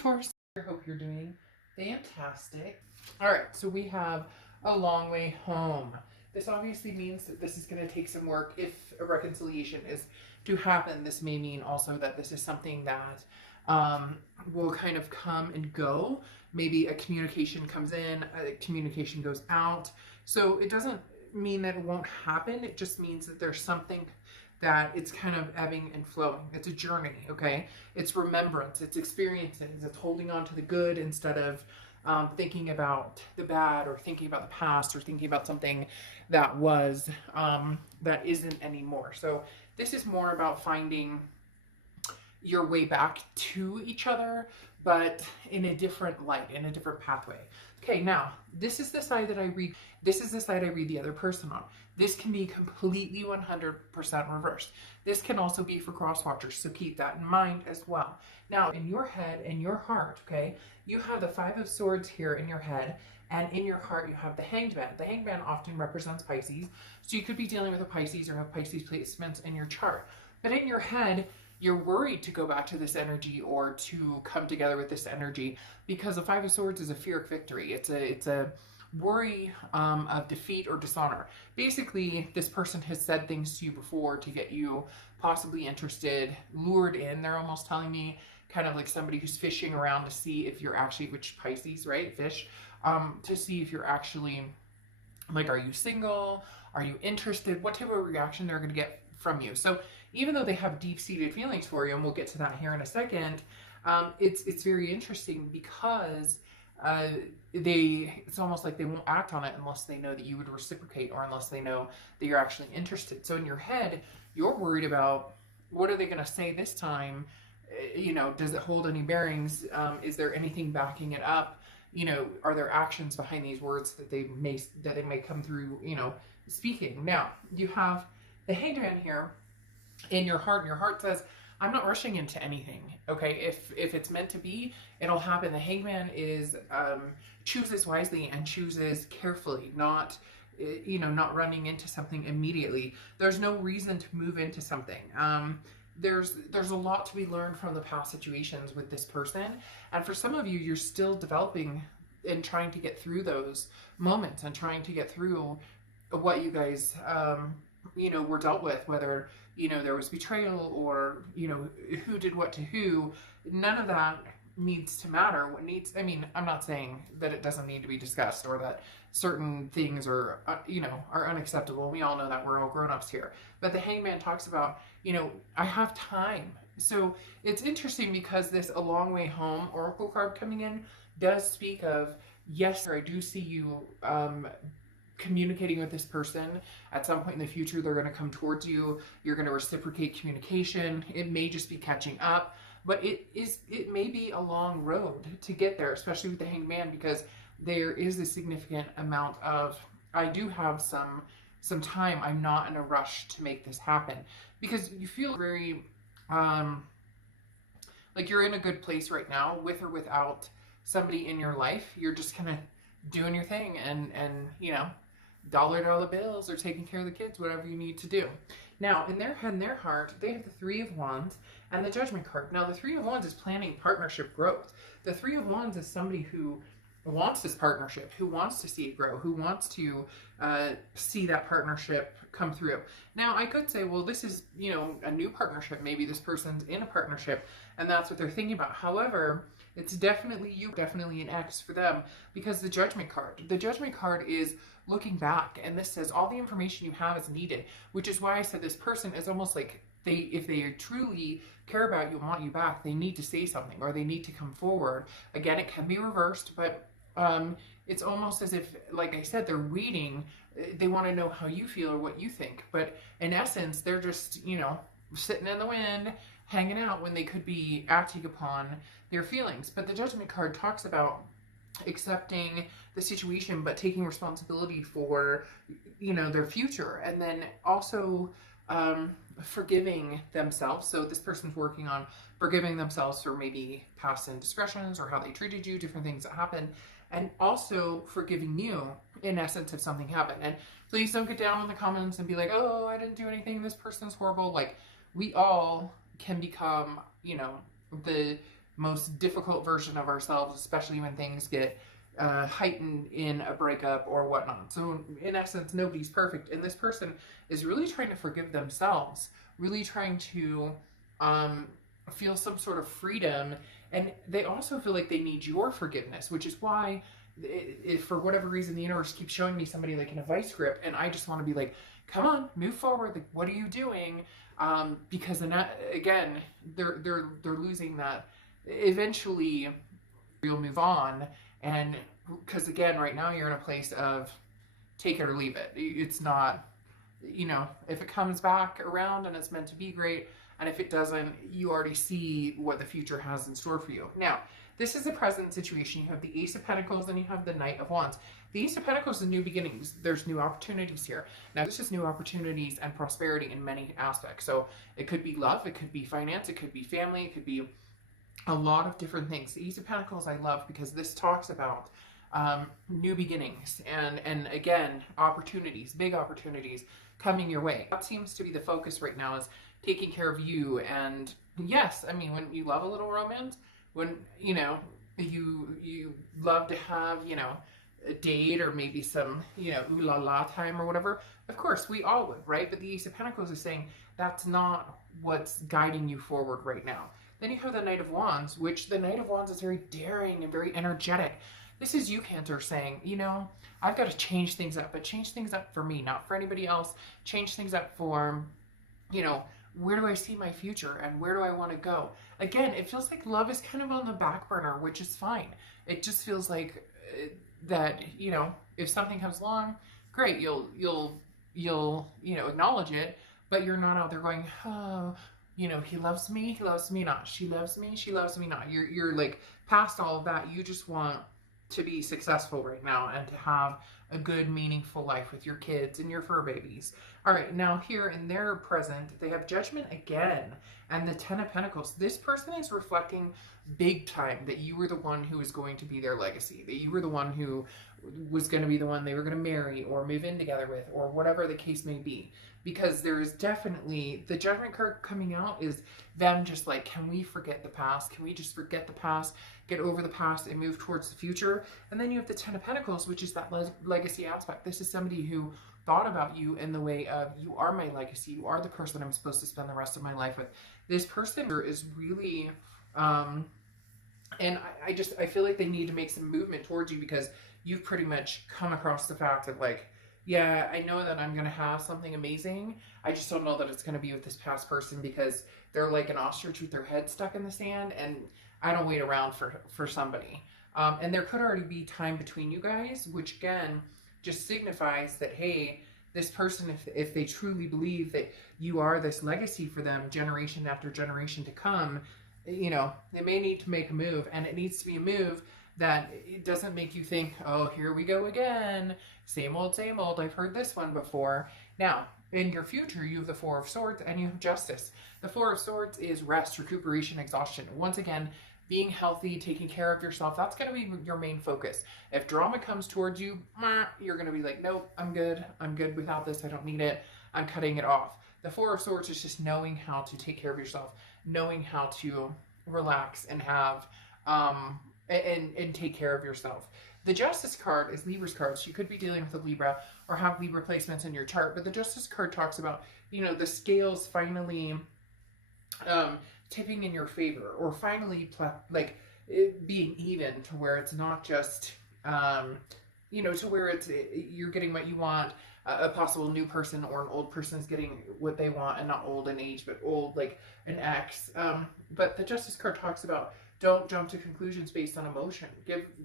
Taurus. I hope you're doing fantastic. All right, so we have a long way home. This obviously means that this is going to take some work. If a reconciliation is to happen, this may mean also that this is something that will kind of come and go. Maybe a communication comes in, a communication goes out. So it doesn't mean that it won't happen. It just means that there's something that it's kind of ebbing and flowing. It's a journey, okay? It's remembrance, it's experiences, it's holding on to the good instead of thinking about the bad, or thinking about the past, or thinking about something that was, that isn't anymore. So this is more about finding your way back to each other, but in a different light, in a different pathway. Okay, now, this is the side that I read. This is the side I read the other person on. This can be completely 100% reversed. This can also be for cross watchers, so keep that in mind as well. Now, in your head, in your heart, okay, you have the Five of Swords here in your head, and in your heart you have the Hanged Man. The Hanged Man often represents Pisces, so you could be dealing with a Pisces or have Pisces placements in your chart. But in your head, you're worried to go back to this energy or to come together with this energy, because the Five of Swords is a fear of victory. It's a worry of defeat or dishonor. Basically, this person has said things to you before to get you possibly interested, lured in. They're almost telling me kind of like somebody who's fishing around to see if you're actually, which Pisces, right? Fish, to see if you're actually, like, are you single? Are you interested? What type of reaction they're going to get from you. So even though they have deep-seated feelings for you, and we'll get to that here in a second, it's very interesting because it's almost like they won't act on it unless they know that you would reciprocate, or unless they know that you're actually interested. So in your head, you're worried about, what are they going to say this time? You know, does it hold any bearings? Is there anything backing it up? You know, are there actions behind these words that they may come through, you know, speaking? Now, you have the Hanged Man here in your heart, and your heart says, I'm not rushing into anything, okay? If it's meant to be, it'll happen. The Hanged Man is, chooses wisely and chooses carefully, not, you know, not running into something immediately. There's no reason to move into something. There's a lot to be learned from the past situations with this person. And for some of you, you're still developing and trying to get through those moments, and trying to get through what you guys, you know, were dealt with, whether, you know, there was betrayal, or, you know, who did what to who. None of that needs to matter. What needs, I mean, I'm not saying that it doesn't need to be discussed, or that certain things are, you know, are unacceptable. We all know that, we're all grown-ups here. But the Hanged Man talks about, you know, I have time. So it's interesting because this A Long Way Home Oracle card coming in does speak of, yes, I do see you communicating with this person at some point in the future. They're going to come towards you. You're going to reciprocate communication. It may just be catching up, but it may be a long road to get there, especially with the Hanged Man, because there is a significant amount of, I do have some time. I'm not in a rush to make this happen, because you feel very like you're in a good place right now, with or without somebody in your life. You're just kind of doing your thing, and you know, dollar bills, or taking care of the kids, whatever you need to do. Now, in their head and their heart, they have the Three of Wands and the Judgment card. Now, the Three of Wands is planning partnership growth. The Three of Wands is somebody who wants this partnership, who wants to see it grow, who wants to see that partnership come through. Now, I could say, well, this is, you know, a new partnership. Maybe this person's in a partnership, and that's what they're thinking about. However, it's definitely you, definitely an X for them, because the Judgment card is looking back, and this says all the information you have is needed, which is why I said this person is almost like, if they truly care about you and want you back, they need to say something, or they need to come forward. Again, it can be reversed, but it's almost as if, like I said, they're reading. They want to know how you feel or what you think, but in essence, they're just, you know, sitting in the wind, hanging out, when they could be acting upon their feelings. But the Judgment card talks about accepting the situation, but taking responsibility for, you know, their future, and then also forgiving themselves. So this person's working on forgiving themselves for maybe past indiscretions, or how they treated you, different things that happened, and also forgiving you, in essence, if something happened. And please don't get down in the comments and be like, oh, I didn't do anything, this person's horrible. Like, we all can become, you know, the most difficult version of ourselves, especially when things get heightened in a breakup or whatnot. So in essence, nobody's perfect, and this person is really trying to forgive themselves, really trying to feel some sort of freedom, and they also feel like they need your forgiveness, which is why, if for whatever reason the universe keeps showing me somebody like in a vice grip, and I just want to be like, come on, move forward. Like, what are you doing? Because then again, they're losing that. Eventually, you'll move on, and because again, right now you're in a place of take it or leave it. It's not, you know, if it comes back around and it's meant to be, great. And if it doesn't, you already see what the future has in store for you. Now, this is a present situation. You have the Ace of Pentacles and you have the Knight of Wands. The Ace of Pentacles is new beginnings. There's new opportunities here. Now, this is new opportunities and prosperity in many aspects. So it could be love, it could be finance, it could be family, it could be a lot of different things. The Ace of Pentacles I love because this talks about new beginnings and again, opportunities, big opportunities coming your way. That seems to be the focus right now, is taking care of you. And yes, I mean, when you love a little romance, when, you know, you love to have, you know, a date or maybe some, you know, ooh la la time or whatever, of course we all would, right? But the Ace of Pentacles is saying that's not what's guiding you forward right now. Then you have the Knight of Wands, which the Knight of Wands is very daring and very energetic. This is you, Cancer, saying, you know, I've got to change things up, but change things up for me, not for anybody else. Change things up for, you know, where do I see my future and where do I want to go? Again, it feels like love is kind of on the back burner, which is fine. It just feels like that, you know, if something comes along, great, you'll you know, acknowledge it, but you're not out there going, oh, you know, he loves me not. She loves me not. You're like past all of that. You just want to be successful right now and to have a good, meaningful life with your kids and your fur babies. All right, now here in their present, they have Judgment again and the Ten of Pentacles. This person is reflecting big time that you were the one who was going to be their legacy, that you were the one who was going to be the one they were going to marry or move in together with, or whatever the case may be. Because there is definitely, the Judgment card coming out is them just like, can we forget the past? Can we just forget the past, get over the past and move towards the future? And then you have the Ten of Pentacles, which is that legacy aspect. This is somebody who thought about you in the way of, you are my legacy, you are the person I'm supposed to spend the rest of my life with. This person is really, and I feel like they need to make some movement towards you, because you've pretty much come across the fact of like, yeah, I know that I'm going to have something amazing. I just don't know that it's going to be with this past person, because they're like an ostrich with their head stuck in the sand, and I don't wait around for somebody. And there could already be time between you guys, which again, just signifies that, hey, this person, if they truly believe that you are this legacy for them, generation after generation to come, you know, they may need to make a move, and it needs to be a move that it doesn't make you think, oh, here we go again. Same old, I've heard this one before. Now, in your future, you have the Four of Swords and you have Justice. The Four of Swords is rest, recuperation, exhaustion. Once again, being healthy, taking care of yourself, that's going to be your main focus. If drama comes towards you, you're going to be like, nope, I'm good without this. I don't need it. I'm cutting it off. The Four of Swords is just knowing how to take care of yourself, knowing how to relax and have, and take care of yourself. The Justice card is Libra's card. So you could be dealing with a Libra or have Libra placements in your chart, but the Justice card talks about, you know, the scales finally tipping in your favor, or finally like it being even, to where it's not just, you know, to where it's, you're getting what you want. A possible new person or an old person is getting what they want, and not old in age, but old like an ex. But the Justice card talks about, don't jump to conclusions based on emotion.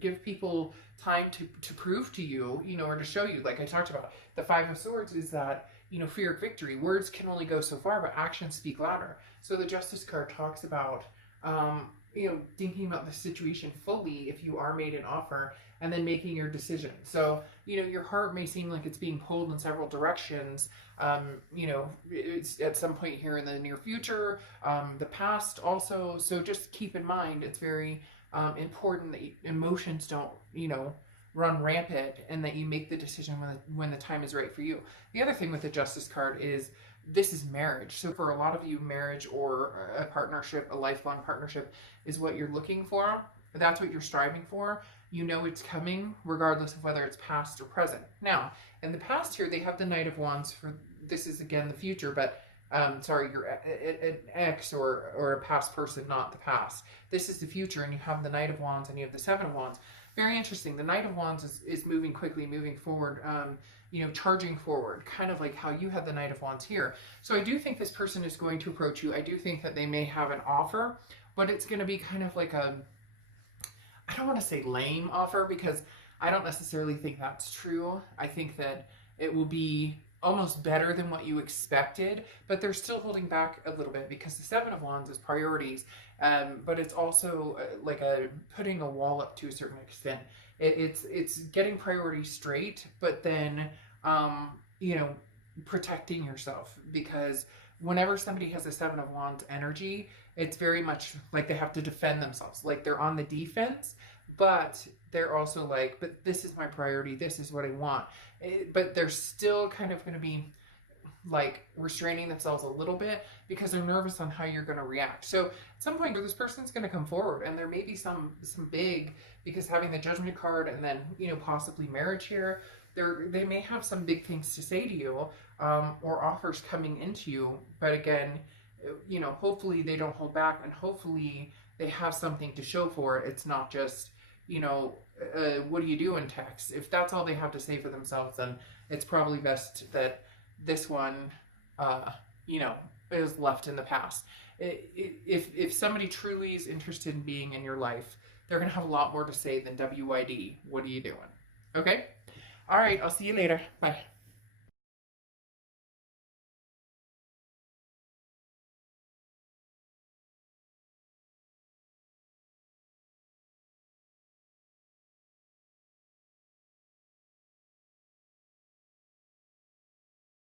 Give people time to prove to you, you know, or to show you. Like I talked about, the Five of Swords is that, you know, fear of victory. Words can only go so far, but actions speak louder. So the Justice card talks about, you know, thinking about the situation fully if you are made an offer, and then making your decision. So, you know, your heart may seem like it's being pulled in several directions, you know, it's at some point here in the near future, the past also. So just keep in mind, it's very important that emotions don't, you know, run rampant, and that you make the decision when the time is right for you. The other thing with the Justice card is this is marriage. So for a lot of you, marriage or a partnership, a lifelong partnership is what you're looking for. That's what you're striving for. You know it's coming regardless of whether it's past or present. Now, in the past here, they have the Knight of Wands. For this is again the future, but sorry, you're an ex or a past person, not the past. This is the future, and you have the Knight of Wands and you have the Seven of Wands. Very interesting. The Knight of Wands is moving quickly, moving forward, you know, charging forward, kind of like how you have the Knight of Wands here. So I do think this person is going to approach you. I do think that they may have an offer, but it's going to be kind of like a, I don't want to say lame offer, because I don't necessarily think that's true. I think that it will be almost better than what you expected, but they're still holding back a little bit because the Seven of Wands is priorities, but it's also like putting a wall up to a certain extent. It's getting priorities straight, but then you know, protecting yourself, because whenever somebody has a Seven of Wands energy, it's very much like they have to defend themselves, like they're on the defense, but they're also like, but this is my priority, this is what I want. But they're still kind of going to be like restraining themselves a little bit because they're nervous on how you're going to react. So at some point this person's going to come forward, and there may be some big, because having the Judgment card and then, you know, possibly marriage here, they may have some big things to say to you, or offers coming into you. But again, you know, hopefully they don't hold back, and hopefully they have something to show for it. It's not just, you know, what do you do in text? If that's all they have to say for themselves, then it's probably best that this one, you know, is left in the past. If somebody truly is interested in being in your life, they're going to have a lot more to say than WYD. What are you doing? Okay? All right. I'll see you later. Bye.